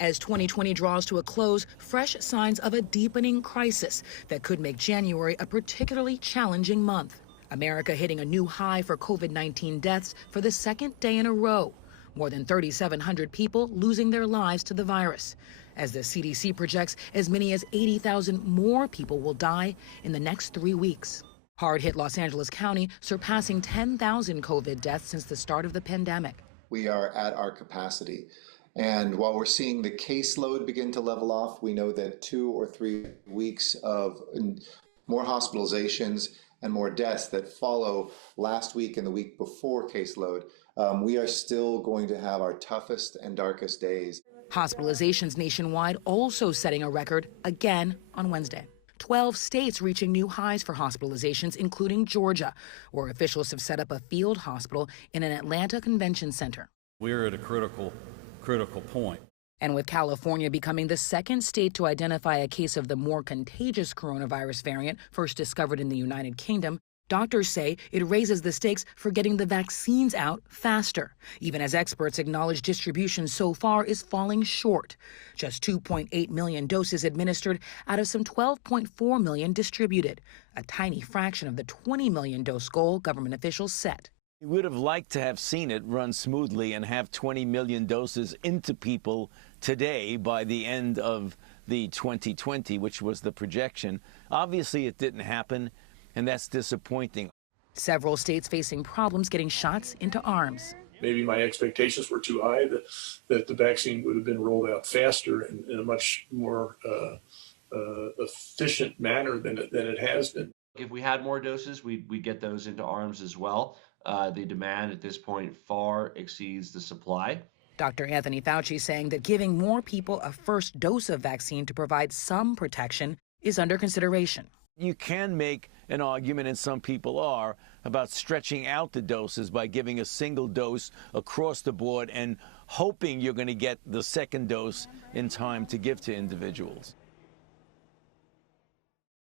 As 2020 draws to a close, fresh signs of a deepening crisis that could make January a particularly challenging month. America hitting a new high for COVID-19 deaths for the second day in a row. More than 3,700 people losing their lives to the virus. As the CDC projects, as many as 80,000 more people will die in the next 3 weeks. Hard-hit Los Angeles County surpassing 10,000 COVID deaths since the start of the pandemic. We are at our capacity. And while we're seeing the caseload begin to level off, we know that 2 or 3 weeks of more hospitalizations and more deaths that follow last week and the week before caseload, we are still going to have our toughest and darkest days. Hospitalizations nationwide also setting a record again on Wednesday. 12 states reaching new highs for hospitalizations, including Georgia, where officials have set up a field hospital in an Atlanta convention center. We're at a critical point. And with California becoming the second state to identify a case of the more contagious coronavirus variant first discovered in the United Kingdom, doctors say it raises the stakes for getting the vaccines out faster, even as experts acknowledge distribution so far is falling short. Just 2.8 million doses administered out of some 12.4 million distributed, a tiny fraction of the 20 million dose goal government officials set. We would have liked to have seen it run smoothly and have 20 million doses into people today by the end of the 2020, which was the projection. Obviously, it didn't happen, and that's disappointing. Several states facing problems getting shots into arms. Maybe my expectations were too high, that the vaccine would have been rolled out faster and in a much more efficient manner than it has been. If we had more doses, we'd get those into arms as well. The demand at this point far exceeds the supply. Dr. Anthony Fauci saying that giving more people a first dose of vaccine to provide some protection is under consideration. You can make an argument, and some people are, about stretching out the doses by giving a single dose across the board and hoping you're going to get the second dose in time to give to individuals.